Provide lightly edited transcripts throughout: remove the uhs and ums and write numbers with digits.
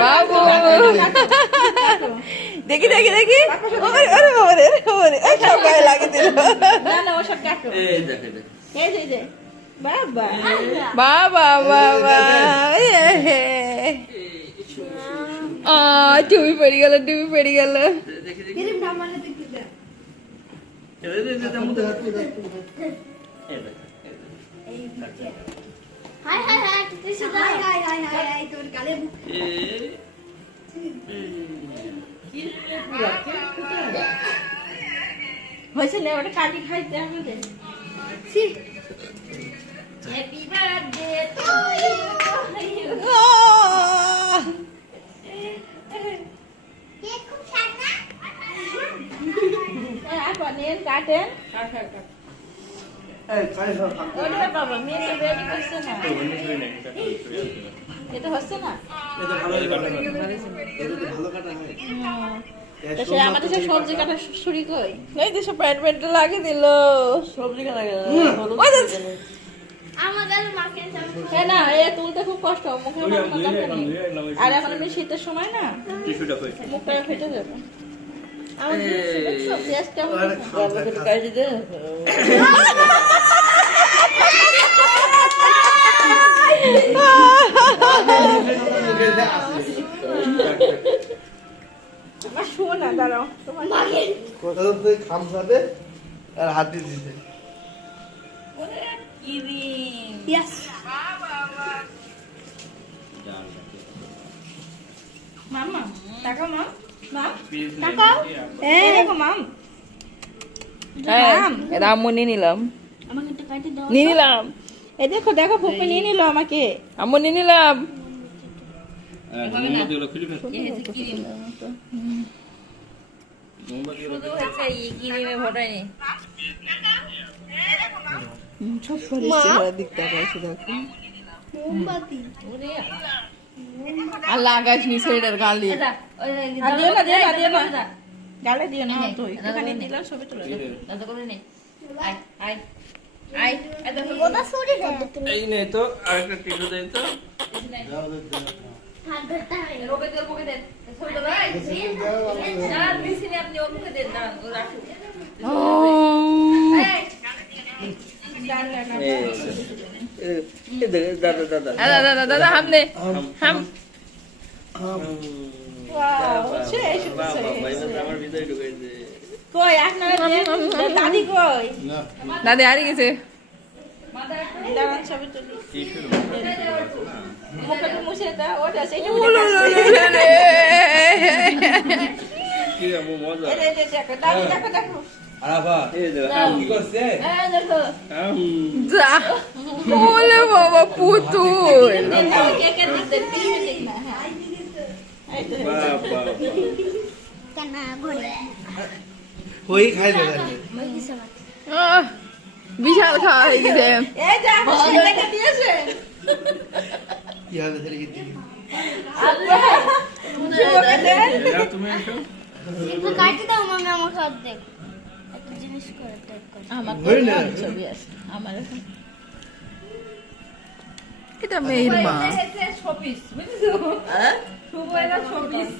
বাবু দেখি দেখি দেখি ওরে ওরে ওরে ওরে ওই সব গায়ে লাগিয়ে দিল বাবা বাবা বাবা ডুবি পড়ে গেল ডুবি পড়ে গেল হয়েছে না ওটা কাটি খাইতে আমাদের হ্যাপি বার্থডে টু ইউ পনির কাটেন ওটা বাবা মেয়ে তো রেডি করছে না এটা হচ্ছে না আমাদের সব সবজি কাটা ছুরি কই এই দেশে প্যান্ট প্যান্ট লাগিয়ে দিল সবজি কাটা হ্যাঁ না এ তুলতে খুব কষ্ট মুখে আর এখন আমি শীতের সময় না মুখটা ফেটে যাবে শোনা দাঁড়াও তোমার খামসাতে আর হাতে দিতে মামা টাকা মা টাকাও এই দেখো মাম এটা আম্মু নিয়ে নিলাম আমাকে একটা কাটি দাও নিয়ে নিলাম এই দেখো দেখো ফুপি নিয়ে নিল আমাকে আম্মু নিয়ে নিলাম সব দিকটা পাইছে দেখো আল্লাহ আকাশ নিচে এটার গাল দিয়ে দিও না গালে দিও না তো একটুখানি দিলাম ছবি তুলে এই নে তো আরেকটা টিস্যু দেই তো দাদা দাদা দাদা দাদা হাম দে হাম আমার ভিতরে ঢুকাইছে কই আপনারা দাদি কই দাদি হারিয়ে গেছে দাঁড়ান ছবি তুলি মুখে মুছে দাও ওটা সেইটা কি আমু মজা দেখো দাদি দেখো দেখো আরাফা এই দেখো কি করছে দেখো যা বলে বাবা পুতুল কেকের মধ্যে পিস দিই না হ্যাঁ বাবা কানা ঘরে কই খাই দেবে বিশাল খাওয়া হয়ে গেছে এই যা সেটাকে দিয়েছে কি হবে তাহলে কি দিবি আল্লাহ তুমি এসো একটু কাটি দাও মামি আমার হাত দেখ একটা জিনিস করে টাইপ করে আমার হইলে ছবি আছে আমার এটা মেয়ের মা শোপিস বুঝছো হ্যাঁ শুভ এরা শোপিস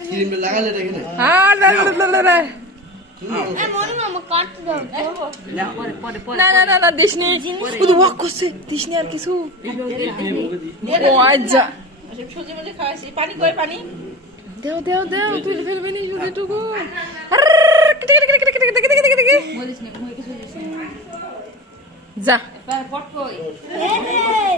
ক্রিমটা লাগালে রেখে না হ্যাঁ এই মনি মামা কাটি দাও না না না না দিসনি শুধু ওয়াক করছে দিসনি আর কিছু ও আচ্ছা সুজি মুজি খাওয়াইছি পানি কই পানি দেও দেও দেও তুই ফেলবি নি শুধু টুকু যা পট কই এই